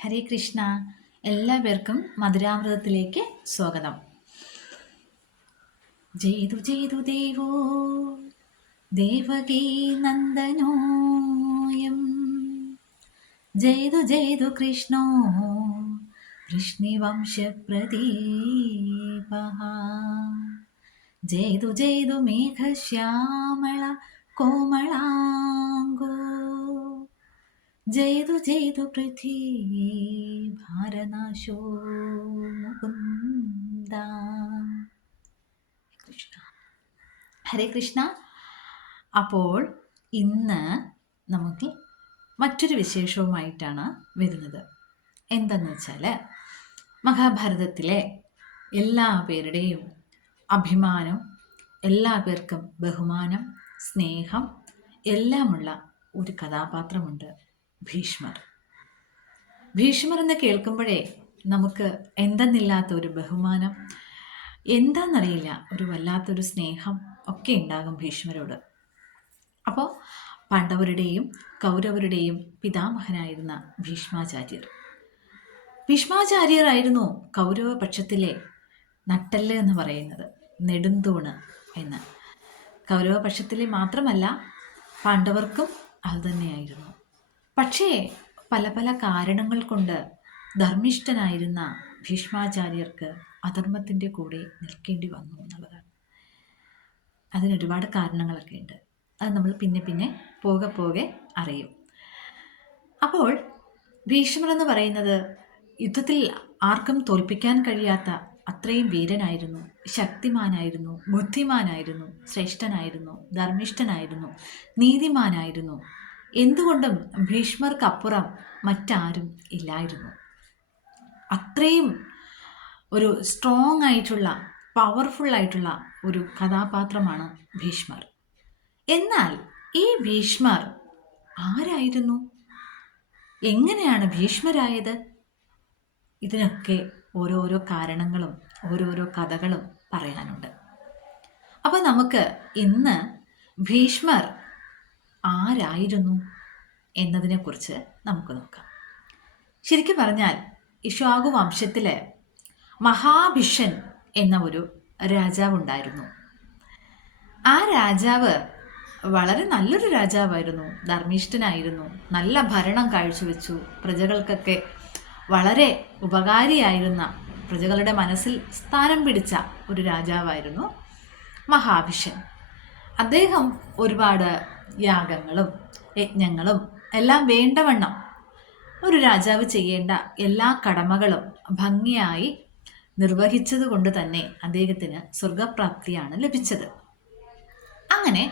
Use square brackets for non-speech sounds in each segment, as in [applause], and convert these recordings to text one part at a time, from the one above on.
ഹരേ കൃഷ്ണ. എല്ലാവർക്കും മധുരാമൃതത്തിലേക്ക് സ്വാഗതം. ജയ്തു ജയ്തു ദേവോ ദേവകീ നന്ദനോയം. ജയ്തു ജയ്തു കൃഷ്ണോ വൃഷ്ണിവംശപ്രദീപ ജയ്തു ജയ്തു മേഘശ്യാമള കോമളാംഗോ. ജയ്തു ജയതു പൃഥ്വീ ഭാരനാശോ മുകുന്ദ. കൃഷ്ണ. ഹരേ കൃഷ്ണ. അപ്പോൾ ഇന്ന് നമുക്ക് മറ്റൊരു വിശേഷവുമായിട്ടാണ് വരുന്നത്. എന്തെന്ന് വെച്ചാൽ മഹാഭാരതത്തിലെ എല്ലാ പേരുടെയും അഭിമാനം എല്ലാ പേർക്കും ബഹുമാനം സ്നേഹം എല്ലാമുള്ള ഒരു കഥാപാത്രമുണ്ട്. ഭീഷ്മർ. ഭീഷ്മർ എന്ന് കേൾക്കുമ്പോഴേ നമുക്ക് എന്തെന്നില്ലാത്ത ഒരു ബഹുമാനം എന്താണെന്നറിയില്ല ഒരു വല്ലാത്തൊരു സ്നേഹം ഒക്കെ ഉണ്ടാകും ഭീഷ്മരോട്. അപ്പോൾ പാണ്ഡവരുടെയും കൗരവരുടെയും പിതാമഹനായിരുന്ന ഭീഷ്മാചാര്യർ. ഭീഷ്മാചാര്യരായിരുന്നു കൗരവപക്ഷത്തിലെ നട്ടൽ എന്ന് പറയുന്നത് നെടുന്തൂണ് എന്ന്. കൗരവപക്ഷത്തിലെ മാത്രമല്ല പാണ്ഡവർക്കും അതുതന്നെയായിരുന്നു പക്ഷേ പല പല കാരണങ്ങൾ കൊണ്ട് ധർമ്മിഷ്ഠനായിരുന്ന ഭീഷ്മാചാര്യർക്ക് അധർമ്മത്തിന്റെ കൂടെ നിൽക്കേണ്ടി വന്നു എന്നുള്ളതാണ്. അതിനൊരുപാട് കാരണങ്ങളൊക്കെ ഉണ്ട്. അത് നമ്മൾ പിന്നെ പിന്നെ പോകെ പോകെ അറിയും. അപ്പോൾ ഭീഷ്മർ എന്ന് പറയുന്നത് യുദ്ധത്തിൽ ആർക്കും തോൽപ്പിക്കാൻ കഴിയാത്ത അത്രയും വീരനായിരുന്നു ശക്തിമാനായിരുന്നു ബുദ്ധിമാനായിരുന്നു ശ്രേഷ്ഠനായിരുന്നു ധർമ്മിഷ്ഠനായിരുന്നു നീതിമാനായിരുന്നു. എന്തുകൊണ്ടും ഭീഷ്മർക്കപ്പുറം മറ്റാരും ഇല്ലായിരുന്നു. അത്രയും ഒരു സ്ട്രോങ് ആയിട്ടുള്ള പവർഫുൾ ആയിട്ടുള്ള ഒരു കഥാപാത്രമാണ് ഭീഷ്മർ. എന്നാൽ ഈ ഭീഷ്മർ ആരായിരുന്നു? എങ്ങനെയാണ് ഭീഷ്മരായത്? ഇതിനൊക്കെ ഓരോരോ കാരണങ്ങളും ഓരോരോ കഥകളും പറയാനുണ്ട്. അപ്പോൾ നമുക്ക് ഇന്ന് ഭീഷ്മർ ആരായിരുന്നു എന്നതിനെക്കുറിച്ച് നമുക്ക് നോക്കാം. ശരിക്കും പറഞ്ഞാൽ ഇഷാഗു വംശത്തിലെ മഹാഭിഷൻ എന്ന ഒരു രാജാവുണ്ടായിരുന്നു ആ രാജാവ് വളരെ നല്ലൊരു രാജാവായിരുന്നു. ധർമ്മിഷ്ഠനായിരുന്നു. നല്ല ഭരണം കാഴ്ചവെച്ചു. പ്രജകൾക്കൊക്കെ വളരെ ഉപകാരിയായിരുന്ന പ്രജകളുടെ മനസ്സിൽ സ്ഥാനം പിടിച്ച ഒരു രാജാവായിരുന്നു മഹാഭിഷൻ. അദ്ദേഹം ഒരുപാട് യാഗങ്ങളും യജ്ഞങ്ങളും എല്ലാം വേണ്ടവണ്ണം ഒരു രാജാവ് ചെയ്യേണ്ട എല്ലാ കടമകളും ഭംഗിയായി നിർവഹിച്ചത് കൊണ്ട് തന്നെ അദ്ദേഹത്തിന് സ്വർഗപ്രാപ്തിയാണ് ലഭിച്ചത്. അങ്ങനെ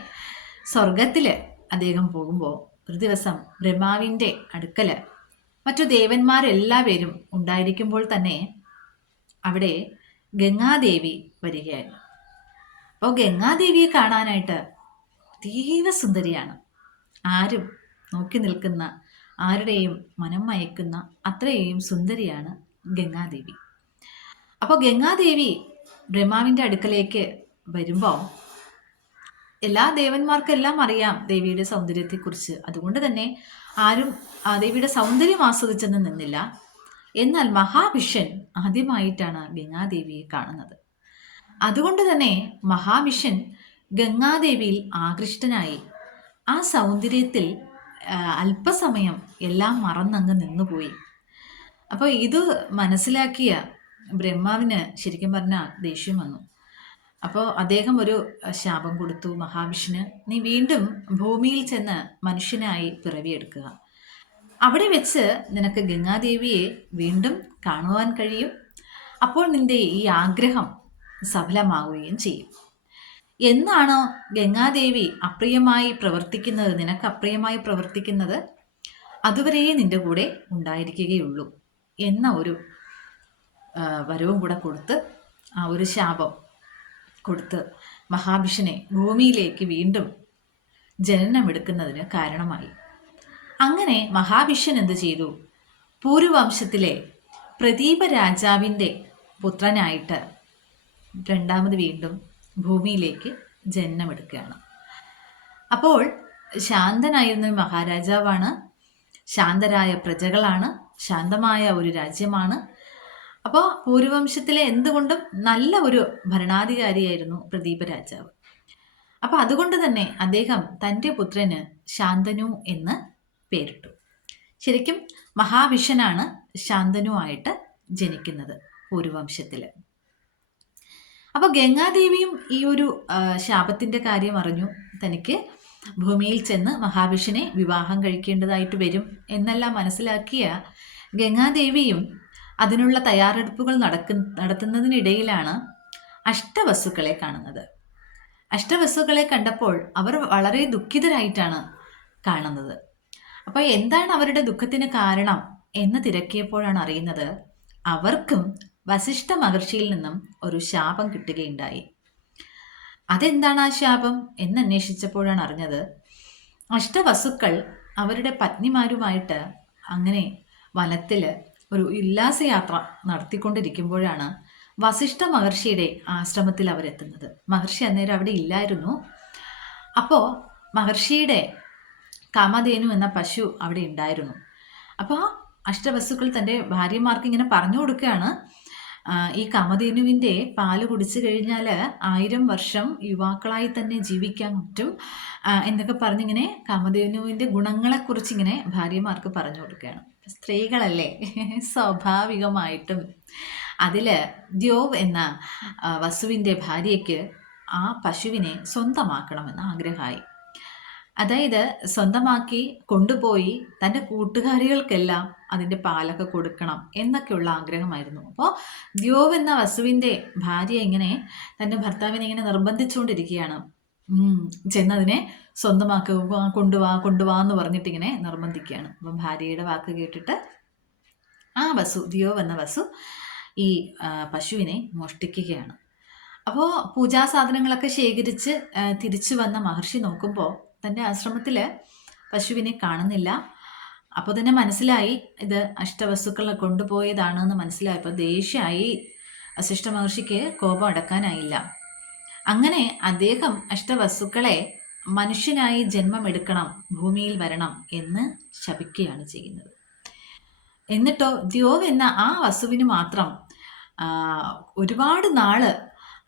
സ്വർഗത്തിൽ അദ്ദേഹം പോകുമ്പോൾ ഒരു ദിവസം ബ്രഹ്മാവിന്റെ അടുക്കൽ മറ്റു ദേവന്മാരെല്ലാവരും ഉണ്ടായിരിക്കുമ്പോൾ തന്നെ അവിടെ ഗംഗാദേവി വരികയായിരുന്നു. അപ്പോൾ ഗംഗാദേവിയെ കാണാനായിട്ട് അതീവ സുന്ദരിയാണ്. ആരും നോക്കി നിൽക്കുന്ന ആരുടെയും മനം മയക്കുന്ന അത്രയും സുന്ദരിയാണ് ഗംഗാദേവി. അപ്പോൾ ഗംഗാദേവി ബ്രഹ്മാവിന്റെ അടുക്കലേക്ക് വരുമ്പോൾ എല്ലാ ദേവന്മാർക്കെല്ലാം അറിയാം ദേവിയുടെ സൗന്ദര്യത്തെക്കുറിച്ച്. അതുകൊണ്ട് തന്നെ ആരും ആ ദേവിയുടെ സൗന്ദര്യം ആസ്വദിച്ചെന്ന് നിന്നില്ല. എന്നാൽ മഹാവിഷൻ ആദ്യമായിട്ടാണ് ഗംഗാദേവിയെ കാണുന്നത്. അതുകൊണ്ട് തന്നെ മഹാവിഷൻ ഗംഗാദേവിയിൽ ആകൃഷ്ടനായി. ആ സൗന്ദര്യത്തിൽ അല്പസമയം എല്ലാം മറന്നങ്ങ് നിന്നുപോയി. അപ്പോൾ ഇത് മനസ്സിലാക്കിയ ബ്രഹ്മാവിന് ശരിക്കും പറഞ്ഞാൽ ദേഷ്യം വന്നു. അപ്പോൾ അദ്ദേഹം ഒരു ശാപം കൊടുത്തു മഹാവിഷ്ണു. നീ വീണ്ടും ഭൂമിയിൽ ചെന്ന് മനുഷ്യനായി പിറവിയെടുക്കുക. അവിടെ വെച്ച് നിനക്ക് ഗംഗാദേവിയെ വീണ്ടും കാണുവാൻ കഴിയും. അപ്പോൾ നിന്റെ ഈ ആഗ്രഹം സഫലമാവുകയും ചെയ്യും. എന്നാണോ ഗംഗാദേവി അപ്രിയമായി പ്രവർത്തിക്കുന്നത്? നിനക്ക് അപ്രിയമായി പ്രവർത്തിക്കുന്നത് അതുവരെയേ നിന്റെ കൂടെ ഉണ്ടായിരിക്കുകയുള്ളൂ എന്ന ഒരു വരവും കൂടെ കൊടുത്ത് ആ ഒരു ശാപം കൊടുത്ത് മഹാഭിഷനെ ഭൂമിയിലേക്ക് വീണ്ടും ജനനമെടുക്കുന്നതിന് കാരണമായി. അങ്ങനെ മഹാഭിഷൻ എന്ത് ചെയ്തു? പൂരുവംശത്തിലെ പ്രദീപ രാജാവിന്റെ പുത്രനായിട്ട് രണ്ടാമത് വീണ്ടും ഭൂമിയിലേക്ക് ജന്മമെടുക്കുകയാണ് അപ്പോൾ ശാന്തനായിരുന്ന മഹാരാജാവാണ് ശാന്തരായ പ്രജകളാണ് ശാന്തമായ ഒരു രാജ്യമാണ്. അപ്പോൾ പൂർവവംശത്തിലെ എന്തുകൊണ്ടും നല്ല ഒരു ഭരണാധികാരിയായിരുന്നു പ്രദീപ രാജാവ്. അപ്പോൾ അതുകൊണ്ട് തന്നെ അദ്ദേഹം തന്റെ പുത്രന് ശാന്തനു എന്ന് പേരിട്ടു. ശരിക്കും മഹാവിഷനാണ് ശാന്തനു ആയിട്ട് ജനിക്കുന്നത് പൂർവവംശത്തിൽ അപ്പോൾ ഗംഗാദേവിയും ഈ ഒരു ശാപത്തിന്റെ കാര്യം അറിഞ്ഞു തനിക്ക്. ഭൂമിയിൽ ചെന്ന് മഹാവിഷ്ണുവിനെ വിവാഹം കഴിക്കേണ്ടതായിട്ട് വരും എന്നെല്ലാം മനസ്സിലാക്കിയ ഗംഗാദേവിയും അതിനുള്ള തയ്യാറെടുപ്പുകൾ നടക്കു നടത്തുന്നതിനിടയിലാണ് അഷ്ടവസ്തുക്കളെ കാണുന്നത്. അഷ്ടവസ്തുക്കളെ കണ്ടപ്പോൾ അവർ വളരെ ദുഃഖിതരായിട്ടാണ് കാണുന്നത്. അപ്പോൾ എന്താണ് അവരുടെ ദുഃഖത്തിന് കാരണം എന്ന് തിരക്കിയപ്പോഴാണ് അറിയുന്നത്. അവർക്കും വസിഷ്ഠ മഹർഷിയിൽ നിന്നും ഒരു ശാപം കിട്ടുകയുണ്ടായി. അതെന്താണ് ആ ശാപം എന്ന് അന്വേഷിച്ചപ്പോഴാണ് അറിഞ്ഞത്. അഷ്ടവസുക്കൾ അവരുടെ പത്നിമാരുമായിട്ട് അങ്ങനെ വനത്തിൽ ഒരു ഉല്ലാസയാത്ര നടത്തിക്കൊണ്ടിരിക്കുമ്പോഴാണ് വസിഷ്ഠ മഹർഷിയുടെ ആശ്രമത്തിൽ അവരെത്തുന്നത്. മഹർഷി അന്നേരം അവിടെ ഇല്ലായിരുന്നു. അപ്പോൾ മഹർഷിയുടെ കാമധേനു എന്ന പശു അവിടെ ഉണ്ടായിരുന്നു. അപ്പോൾ അഷ്ടവസ്തുക്കൾ തന്റെ ഭാര്യമാർക്ക് ഇങ്ങനെ പറഞ്ഞു കൊടുക്കുകയാണ്. ഈ കാമധേനുവിന്റെ പാൽ കുടിച്ചു കഴിഞ്ഞാൽ ആയിരം വർഷം യുവാക്കളായി തന്നെ ജീവിക്കാൻ പറ്റും. എന്നൊക്കെ പറഞ്ഞിങ്ങനെ കാമധേനുവിന്റെ ഗുണങ്ങളെക്കുറിച്ച് ഇങ്ങനെ ഭാര്യമാർക്ക് പറഞ്ഞു കൊടുക്കുകയാണ്. സ്ത്രീകളല്ലേ? [laughs] സ്വാഭാവികമായിട്ടും. അതിൽ ദ്യോവ് എന്ന വസുവിന്റെ ഭാര്യയ്ക്ക് ആ പശുവിനെ സ്വന്തമാക്കണമെന്ന് ആഗ്രഹമായി. അതായത് സ്വന്തമാക്കി കൊണ്ടുപോയി തന്റെ കൂട്ടുകാരികൾക്കെല്ലാം അതിന്റെ പാലൊക്കെ കൊടുക്കണം എന്നൊക്കെയുള്ള ആഗ്രഹമായിരുന്നു. അപ്പോൾ ദ്യോവ് എന്ന വസുവിന്റെ ഭാര്യ ഇങ്ങനെ തന്റെ ഭർത്താവിനെ ഇങ്ങനെ നിർബന്ധിച്ചുകൊണ്ടിരിക്കുകയാണ്. ചെന്നതിനെ സ്വന്തമാക്കുക കൊണ്ടുവാ കൊണ്ടുവാ എന്ന് പറഞ്ഞിട്ട് ഇങ്ങനെ നിർബന്ധിക്കുകയാണ്. അപ്പം ഭാര്യയുടെ വാക്ക് കേട്ടിട്ട് ആ വസു ദിയോ എന്ന വസു ഈ പശുവിനെ മോഷ്ടിക്കുകയാണ്. അപ്പോൾ പൂജാ സാധനങ്ങളൊക്കെ ശേഖരിച്ച് തിരിച്ചു വന്ന മഹർഷി നോക്കുമ്പോൾ തന്റെ ആശ്രമത്തിൽ പശുവിനെ കാണുന്നില്ല. അപ്പോൾ തന്നെ മനസ്സിലായി ഇത് അഷ്ടവസ്തുക്കളെ കൊണ്ടുപോയതാണ് എന്ന് മനസ്സിലായപ്പോൾ ദേഷ്യമായി വസിഷ്ഠ മഹർഷിക്ക് കോപം അടക്കാനായില്ല. അങ്ങനെ അദ്ദേഹം അഷ്ടവസ്തുക്കളെ മനുഷ്യനായി ജന്മമെടുക്കണം ഭൂമിയിൽ വരണം എന്ന് ശപിക്കുകയാണ് ചെയ്യുന്നത്. എന്നിട്ടോ ദ്യോവ് എന്ന ആ വസുവിന് മാത്രം ഒരുപാട് നാൾ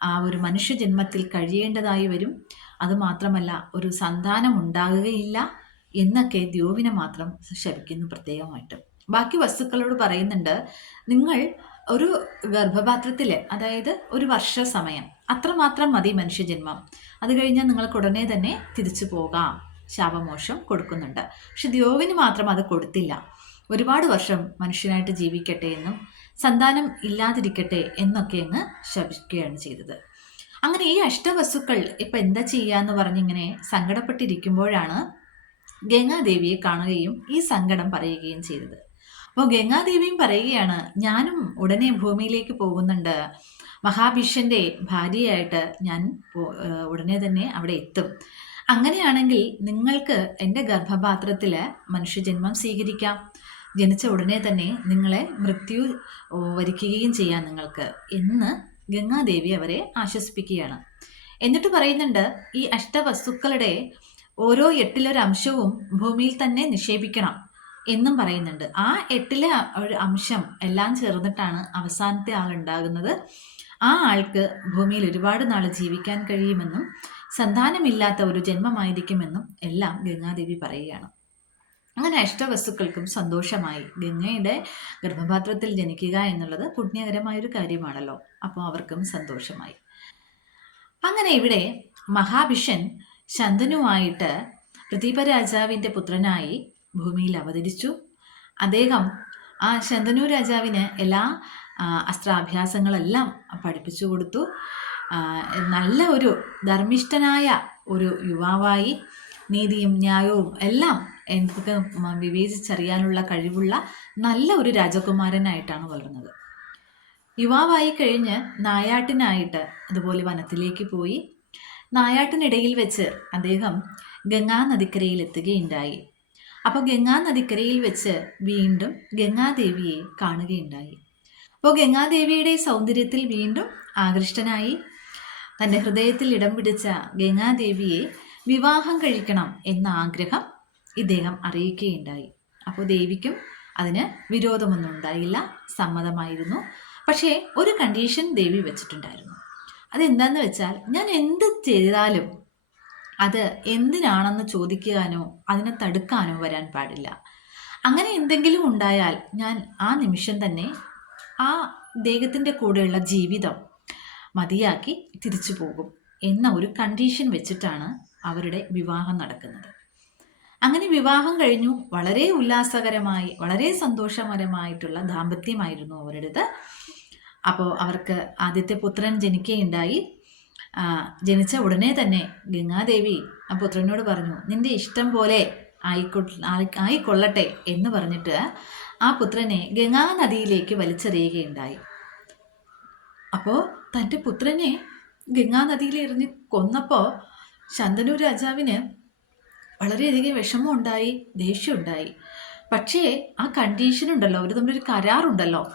ആ ഒരു മനുഷ്യജന്മത്തിൽ കഴിയേണ്ടതായി വരും. അതുമാത്രമല്ല ഒരു സന്താനം ഉണ്ടാകുകയില്ല എന്നൊക്കെ ദ്യോവിനെ മാത്രം ശപിക്കുന്നു പ്രത്യേകമായിട്ട്. ബാക്കി വസ്തുക്കളോട് പറയുന്നുണ്ട് നിങ്ങൾ ഒരു ഗർഭപാത്രത്തിൽ അതായത് ഒരു വർഷ സമയം അത്രമാത്രം മതി മനുഷ്യജന്മം. അത് കഴിഞ്ഞാൽ നിങ്ങൾക്ക് ഉടനെ തന്നെ തിരിച്ചു പോകാം. ശാപമോഷം കൊടുക്കുന്നുണ്ട്. പക്ഷെ ദ്യോവിന് മാത്രം അത് കൊടുത്തില്ല. ഒരുപാട് വർഷം മനുഷ്യനായിട്ട് ജീവിക്കട്ടെ എന്നും സന്താനം ഇല്ലാതിരിക്കട്ടെ എന്നൊക്കെ അങ്ങ് ശപിക്കുകയാണ് ചെയ്തത്. അങ്ങനെ ഈ അഷ്ടവസ്തുക്കൾ ഇപ്പം എന്താ ചെയ്യാന്ന് പറഞ്ഞിങ്ങനെ സങ്കടപ്പെട്ടിരിക്കുമ്പോഴാണ് ഗംഗാദേവിയെ കാണുകയും ഈ സങ്കടം പറയുകയും ചെയ്തത്. അപ്പോൾ ഗംഗാദേവിയും പറയുകയാണ് ഞാനും ഉടനെ ഭൂമിയിലേക്ക് പോകുന്നുണ്ട്. മഹാഭിഷന്റെ ഭാര്യയായിട്ട് ഞാൻ ഉടനെ തന്നെ അവിടെ എത്തും. അങ്ങനെയാണെങ്കിൽ നിങ്ങൾക്ക് എന്റെ ഗർഭപാത്രത്തിൽ മനുഷ്യജന്മം സ്വീകരിക്കാം. ജനിച്ച ഉടനെ തന്നെ നിങ്ങളെ മൃത്യു വരിക്കുകയും ചെയ്യാം നിങ്ങൾക്ക് എന്ന് ഗംഗാദേവി അവരെ ആശ്വസിപ്പിക്കുകയാണ്. എന്നിട്ട് പറയുന്നുണ്ട് ഈ അഷ്ടവസ്തുക്കളുടെ ഓരോ എട്ടിലൊരംശവും ഭൂമിയിൽ തന്നെ നിക്ഷേപിക്കണം എന്നും പറയുന്നുണ്ട്. ആ എട്ടിലെ ഒരു അംശം എല്ലാം ചേർന്നിട്ടാണ് അവസാനത്തെ ആൾ ഉണ്ടാകുന്നത്. ആ ആൾക്ക് ഭൂമിയിൽ ഒരുപാട് നാൾ ജീവിക്കാൻ കഴിയുമെന്നും സന്താനമില്ലാത്ത ഒരു ജന്മമായിരിക്കുമെന്നും എല്ലാം ഗംഗാദേവി പറയുകയാണ്. അങ്ങനെ അഷ്ടവസ്തുക്കൾക്കും സന്തോഷമായി. ഗംഗയുടെ ഗർഭപാത്രത്തിൽ ജനിക്കുക എന്നുള്ളത് പുണ്യകരമായൊരു കാര്യമാണല്ലോ. അപ്പോൾ അവർക്കും സന്തോഷമായി. അങ്ങനെ ഇവിടെ മഹാഭിഷൻ ശന്തനുമായിട്ട് പ്രദീപ രാജാവിന്റെ പുത്രനായി ഭൂമിയിൽ അവതരിച്ചു. അദ്ദേഹം ആ ശന്തനു രാജാവിന് എല്ലാ അസ്ത്രാഭ്യാസങ്ങളെല്ലാം പഠിപ്പിച്ചു കൊടുത്തു. നല്ല ഒരു ധർമ്മിഷ്ഠനായ ഒരു യുവാവായി നീതിയും ന്യായവും എല്ലാം എനിക്ക് വിവേചിച്ചറിയാനുള്ള കഴിവുള്ള നല്ല ഒരു രാജകുമാരനായിട്ടാണ് വളർന്നത്. യുവാവായി കഴിഞ്ഞ് നായാട്ടിനായിട്ട് അതുപോലെ വനത്തിലേക്ക് പോയി. നായാട്ടിനിടയിൽ വെച്ച് അദ്ദേഹം ഗംഗാ നദിക്കരയിൽ എത്തുകയുണ്ടായി അപ്പോൾ ഗംഗാ നദിക്കരയിൽ വെച്ച് വീണ്ടും ഗംഗാദേവിയെ കാണുകയുണ്ടായി. അപ്പോൾ ഗംഗാദേവിയുടെ സൗന്ദര്യത്തിൽ വീണ്ടും ആകൃഷ്ടനായി. തന്റെ ഹൃദയത്തിൽ ഇടം പിടിച്ച ഗംഗാദേവിയെ വിവാഹം കഴിക്കണം എന്ന ആഗ്രഹം ഇദ്ദേഹം അറിയിക്കുകയുണ്ടായി. അപ്പോൾ ദേവിക്കും അതിന് വിരോധമൊന്നും ഉണ്ടായില്ല സമ്മതമായിരുന്നു. പക്ഷേ ഒരു കണ്ടീഷൻ ദേവി വെച്ചിട്ടുണ്ടായിരുന്നു. അതെന്താന്ന് വെച്ചാൽ ഞാൻ എന്ത് ചെയ്താലും അത് എന്തിനാണെന്ന് ചോദിക്കാനോ അതിനെ തടുക്കാനോ വരാൻ പാടില്ല. അങ്ങനെ എന്തെങ്കിലും ഉണ്ടായാൽ ഞാൻ ആ നിമിഷം തന്നെ ആ ദേഹത്തിന്റെ കൂടെയുള്ള ജീവിതം മതിയാക്കി തിരിച്ചു പോകും എന്ന ഒരു കണ്ടീഷൻ വെച്ചിട്ടാണ് അവരുടെ വിവാഹം നടക്കുന്നത്. അങ്ങനെ വിവാഹം കഴിഞ്ഞു. വളരെ ഉല്ലാസകരമായി വളരെ സന്തോഷകരമായിട്ടുള്ള ദാമ്പത്യമായിരുന്നു അവരുടേത്. അപ്പോൾ അവർക്ക് ആദ്യത്തെ പുത്രൻ ജനിക്കുകയുണ്ടായി. ജനിച്ച ഉടനെ തന്നെ ഗംഗാദേവി ആ പുത്രനോട് പറഞ്ഞു നിന്റെ ഇഷ്ടം പോലെ ആയിക്കൊ ആയിക്കൊള്ളട്ടെ എന്ന് പറഞ്ഞിട്ട് ആ പുത്രനെ ഗംഗാ നദിയിലേക്ക് വലിച്ചെറിയുകയുണ്ടായി. അപ്പോൾ തന്റെ പുത്രനെ ഗംഗാ നദിയിൽ എറിഞ്ഞ് കൊന്നപ്പോൾ ശന്തനു രാജാവിന് വളരെയധികം വിഷമമുണ്ടായി ദേഷ്യമുണ്ടായി. പക്ഷേ ആ കണ്ടീഷൻ ഉണ്ടല്ലോ അവർ തമ്മിലൊരു കരാറുണ്ടല്ലോ.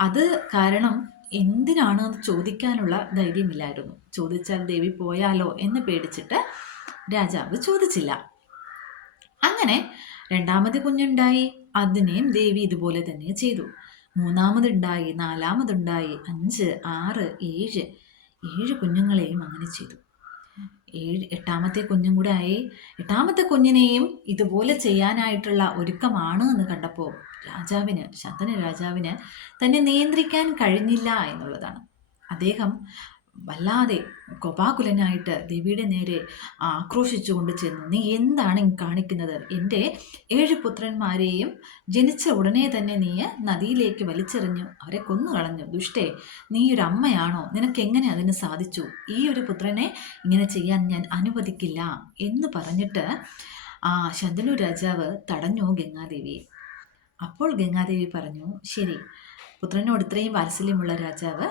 അത് കാരണം എന്തിനാണ് എന്ന് ചോദിക്കാനുള്ള ധൈര്യമില്ലായിരുന്നു. ചോദിച്ചാൽ ദേവി പോയാലോ എന്ന് പേടിച്ചിട്ട് രാജാവ് ചോദിച്ചില്ല. അങ്ങനെ രണ്ടാമത് കുഞ്ഞുണ്ടായി അതിനെയും ദേവി ഇതുപോലെ തന്നെ ചെയ്തു. മൂന്നാമതുണ്ടായി നാലാമതുണ്ടായി അഞ്ച് ആറ് ഏഴ് ഏഴ് കുഞ്ഞുങ്ങളെയും അങ്ങനെ ചെയ്തു. ഏഴ് എട്ടാമത്തെ കുഞ്ഞും കൂടെ ആയി. എട്ടാമത്തെ കുഞ്ഞിനെയും ഇതുപോലെ ചെയ്യാനായിട്ടുള്ള ഒരുക്കമാണ് എന്ന് കണ്ടപ്പോൾ രാജാവിന് ശന്തന രാജാവിന് തന്നെ നിയന്ത്രിക്കാൻ കഴിഞ്ഞില്ല എന്നുള്ളതാണ്. അദ്ദേഹം വല്ലാതെ കോപാകുലനായിട്ട് ദേവിയുടെ നേരെ ആക്രോശിച്ചുകൊണ്ട് ചെന്നു. നീ എന്താണ് കാണിക്കുന്നത്? എന്റെ ഏഴ് പുത്രന്മാരെയും ജനിച്ച ഉടനെ തന്നെ നീ നദിയിലേക്ക് വലിച്ചെറിഞ്ഞു. അവരെ കൊന്നു കളഞ്ഞു ദുഷ്ടേ നീ ഒരു അമ്മയാണോ? നിനക്ക് എങ്ങനെ അതിന് സാധിച്ചു? ഈ ഒരു പുത്രനെ ഇങ്ങനെ ചെയ്യാൻ ഞാൻ അനുവദിക്കില്ല എന്ന് പറഞ്ഞിട്ട് ആ ശന്തനു രാജാവ് തടഞ്ഞു ഗംഗാദേവിയെ. അപ്പോൾ ഗംഗാദേവി പറഞ്ഞു ശരി പുത്രനോട് ഇത്രയും വാത്സല്യമുള്ള രാജാവ്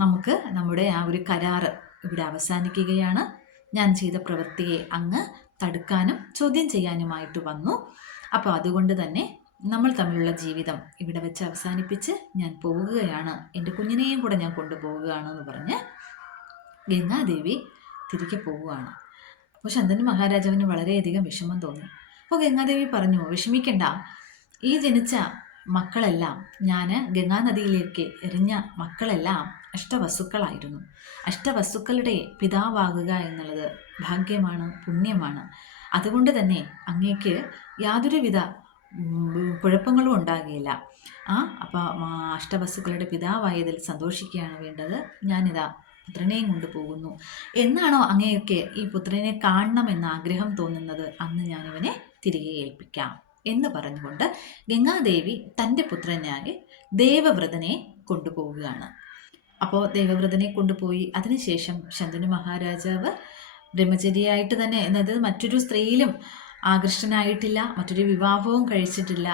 നമുക്ക് നമ്മുടെ ആ ഒരു കരാറ് ഇവിടെ അവസാനിക്കുകയാണ്. ഞാൻ ചെയ്ത പ്രവൃത്തിയെ അങ്ങ് തടുക്കാനും ചോദ്യം ചെയ്യാനുമായിട്ട് വന്നു. അപ്പോൾ അതുകൊണ്ട് തന്നെ നമ്മൾ തമ്മിലുള്ള ജീവിതം ഇവിടെ വെച്ച് അവസാനിപ്പിച്ച് ഞാൻ പോവുകയാണ്. എന്റെ കുഞ്ഞിനെയും കൂടെ ഞാൻ കൊണ്ടുപോവുകയാണെന്ന് പറഞ്ഞ് ഗംഗാദേവി തിരികെ പോവുകയാണ്. അപ്പോൾ ശന്തനു മഹാരാജാവിന് വളരെയധികം വിഷമം തോന്നി. അപ്പോൾ ഗംഗാദേവി പറഞ്ഞു വിഷമിക്കണ്ട. ഈ ജനിച്ച മക്കളെല്ലാം ഞാൻ ഗംഗാനദിയിലേക്ക് എറിഞ്ഞ മക്കളെല്ലാം അഷ്ടവസ്തുക്കളായിരുന്നു. അഷ്ടവസ്തുക്കളുടെ പിതാവാകുക എന്നുള്ളത് ഭാഗ്യമാണ് പുണ്യമാണ്. അതുകൊണ്ട് തന്നെ അങ്ങേക്ക് യാതൊരുവിധ കുഴപ്പങ്ങളും ഉണ്ടാകുകയില്ല ആ അപ്പം അഷ്ടവസ്തുക്കളുടെ പിതാവായതിൽ സന്തോഷിക്കുകയാണ് വേണ്ടത്. ഞാനിതാ പുത്രനെയും കൊണ്ട് പോകുന്നു എന്നാണോ അങ്ങയൊക്കെ ഈ പുത്രനെ കാണണമെന്ന് ആഗ്രഹം തോന്നുന്നത്? അന്ന് ഞാനിവനെ തിരികെ ഏൽപ്പിക്കാം എന്ന് പറഞ്ഞുകൊണ്ട് ഗംഗാദേവി തന്റെ പുത്രനായി ദേവവ്രതനെ കൊണ്ടുപോവുകയാണ്. അപ്പോൾ ദേവവ്രതനെ കൊണ്ടുപോയി. അതിനുശേഷം ശന്തനു മഹാരാജാവ് ബ്രഹ്മചര്യയായിട്ട് തന്നെ എന്നത് മറ്റൊരു സ്ത്രീയിലും ആകൃഷ്ടനായിട്ടില്ല മറ്റൊരു വിവാഹവും കഴിച്ചിട്ടില്ല.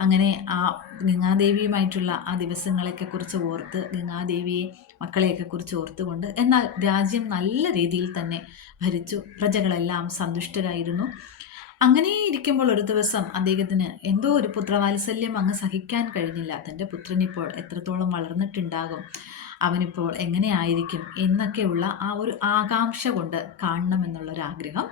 അങ്ങനെ ആ ഗംഗാദേവിയുമായിട്ടുള്ള ആ ദിവസങ്ങളെയൊക്കെ കുറിച്ച് ഓർത്ത് ഗംഗാദേവിയെ മക്കളെയൊക്കെ കുറിച്ച് ഓർത്തുകൊണ്ട് എന്നാൽ രാജ്യം നല്ല രീതിയിൽ തന്നെ ഭരിച്ചു. പ്രജകളെല്ലാം സന്തുഷ്ടരായിരുന്നു. അങ്ങനെ ഇരിക്കുമ്പോൾ ഒരു ദിവസം അദ്ദേഹത്തിന് എന്തോ ഒരു പുത്രവാത്സല്യം അങ്ങ് സഹിക്കാൻ കഴിഞ്ഞില്ല. തന്റെ പുത്രനിപ്പോൾ എത്രത്തോളം വളർന്നിട്ടുണ്ടാകും? അവനിപ്പോൾ എങ്ങനെയായിരിക്കും എന്നൊക്കെയുള്ള ആ ഒരു ആകാംക്ഷ കൊണ്ട് കാണണമെന്നുള്ളൊരാഗ്രഹം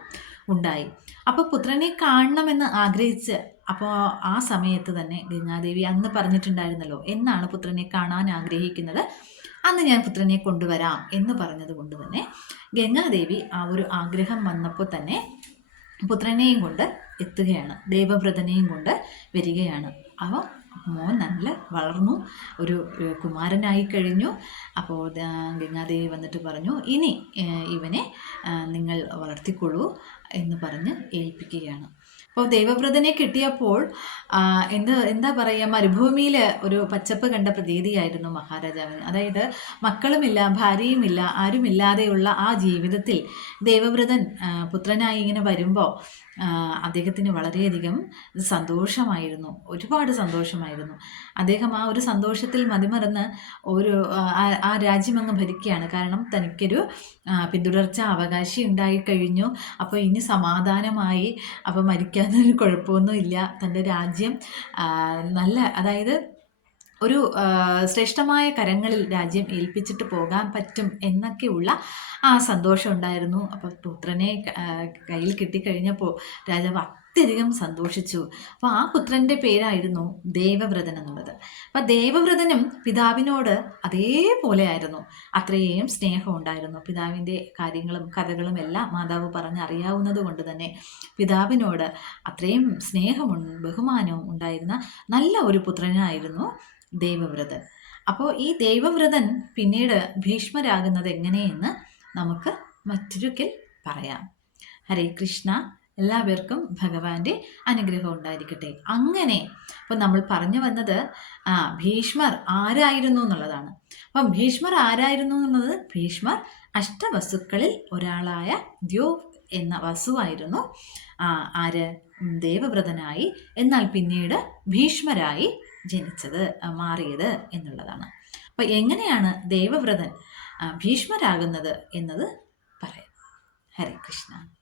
ഉണ്ടായി. അപ്പോൾ പുത്രനെ കാണണമെന്ന് ആഗ്രഹിച്ച് അപ്പോൾ ആ സമയത്ത് തന്നെ ഗംഗാദേവി അന്ന് പറഞ്ഞിട്ടുണ്ടായിരുന്നല്ലോ എന്നാണ് പുത്രനെ കാണാൻ ആഗ്രഹിക്കുന്നത്? അന്ന് ഞാൻ പുത്രനെ കൊണ്ടുവരാം എന്ന് പറഞ്ഞത് കൊണ്ട് തന്നെ ഗംഗാദേവി ആ ഒരു ആഗ്രഹം വന്നപ്പോൾ തന്നെ പുത്രനെയും കൊണ്ട് എത്തുകയാണ് ദേവവ്രതനെയും കൊണ്ട് വരികയാണ്. അവ മോൻ നല്ല വളർന്നു ഒരു കുമാരനായി കഴിഞ്ഞു. അപ്പോൾ ഗംഗാദേവി വന്നിട്ട് പറഞ്ഞു ഇനി ഇവനെ നിങ്ങൾ വളർത്തിക്കൊള്ളൂ എന്ന് പറഞ്ഞ് ഏൽപ്പിക്കുകയാണ്. അപ്പോൾ ദേവവ്രതനെ കിട്ടിയപ്പോൾ എന്ത് എന്താ പറയുക മരുഭൂമിയിൽ ഒരു പച്ചപ്പ് കണ്ട പ്രതീതിയായിരുന്നു മഹാരാജാവിന്. അതായത് മക്കളുമില്ല ഭാര്യയുമില്ല ആരുമില്ലാതെയുള്ള ആ ജീവിതത്തിൽ ദേവവ്രതൻ പുത്രനായി ഇങ്ങനെ വരുമ്പോൾ അദ്ദേഹത്തിന് വളരെയധികം സന്തോഷമായിരുന്നു. ഒരുപാട് സന്തോഷമായിരുന്നു. അദ്ദേഹം ആ ഒരു സന്തോഷത്തിൽ മതിമറന്ന് ഒരു ആ രാജ്യമങ്ങ് ഭരിക്കുകയാണ്. കാരണം തനിക്കൊരു പിന്തുടർച്ച അവകാശി ഉണ്ടായിക്കഴിഞ്ഞു. അപ്പോൾ ഇനി സമാധാനമായി അപ്പോൾ മരിക്കാനൊരു കുഴപ്പമൊന്നുമില്ല. തന്റെ രാജ്യം നല്ല അതായത് ഒരു ശ്രേഷ്ഠമായ കരങ്ങളിൽ രാജ്യം ഏൽപ്പിച്ചിട്ട് പോകാൻ പറ്റും എന്നൊക്കെയുള്ള ആ സന്തോഷം ഉണ്ടായിരുന്നു. അപ്പോൾ പുത്രനെ കയ്യിൽ കിട്ടിക്കഴിഞ്ഞപ്പോൾ രാജാവ് അത്യധികം സന്തോഷിച്ചു. അപ്പോൾ ആ പുത്രന്റെ പേരായിരുന്നു ദേവവ്രതൻ എന്നുള്ളത്. അപ്പം ദേവവ്രതനും പിതാവിനോട് അതേപോലെ ആയിരുന്നു. അത്രയും സ്നേഹം ഉണ്ടായിരുന്നു. പിതാവിന്റെ കാര്യങ്ങളും കഥകളും എല്ലാം മാതാവ് പറഞ്ഞ് അറിയാവുന്നത് കൊണ്ട് തന്നെ പിതാവിനോട് അത്രയും സ്നേഹവും ബഹുമാനവും ഉണ്ടായിരുന്ന നല്ല ഒരു പുത്രനായിരുന്നു ദേവവ്രതൻ. അപ്പോൾ ഈ ദൈവവ്രതൻ പിന്നീട് ഭീഷ്മരാകുന്നത് എങ്ങനെയെന്ന് നമുക്ക് മറ്റൊരുക്കിൽ പറയാം. ഹരേ കൃഷ്ണ എല്ലാവർക്കും ഭഗവാന്റെ അനുഗ്രഹം ഉണ്ടായിരിക്കട്ടെ. അങ്ങനെ അപ്പം നമ്മൾ പറഞ്ഞു വന്നത് ആ ഭീഷ്മർ ആരായിരുന്നു എന്നുള്ളതാണ്. അപ്പം ഭീഷ്മർ ആരായിരുന്നു എന്നുള്ളത്? ഭീഷ്മർ അഷ്ടവസുക്കളിൽ ഒരാളായ ദ്യോ എന്ന വസുവായിരുന്നു. ആര്? ദേവവ്രതനായി. എന്നാൽ പിന്നീട് ഭീഷ്മരായി. ജനിച്ചത് മാറിയത് എന്നുള്ളതാണ്. അപ്പോൾ എങ്ങനെയാണ് ദേവവ്രതൻ ഭീഷ്മരാകുന്നത് എന്നത് പറയാം. ഹരേ കൃഷ്ണ.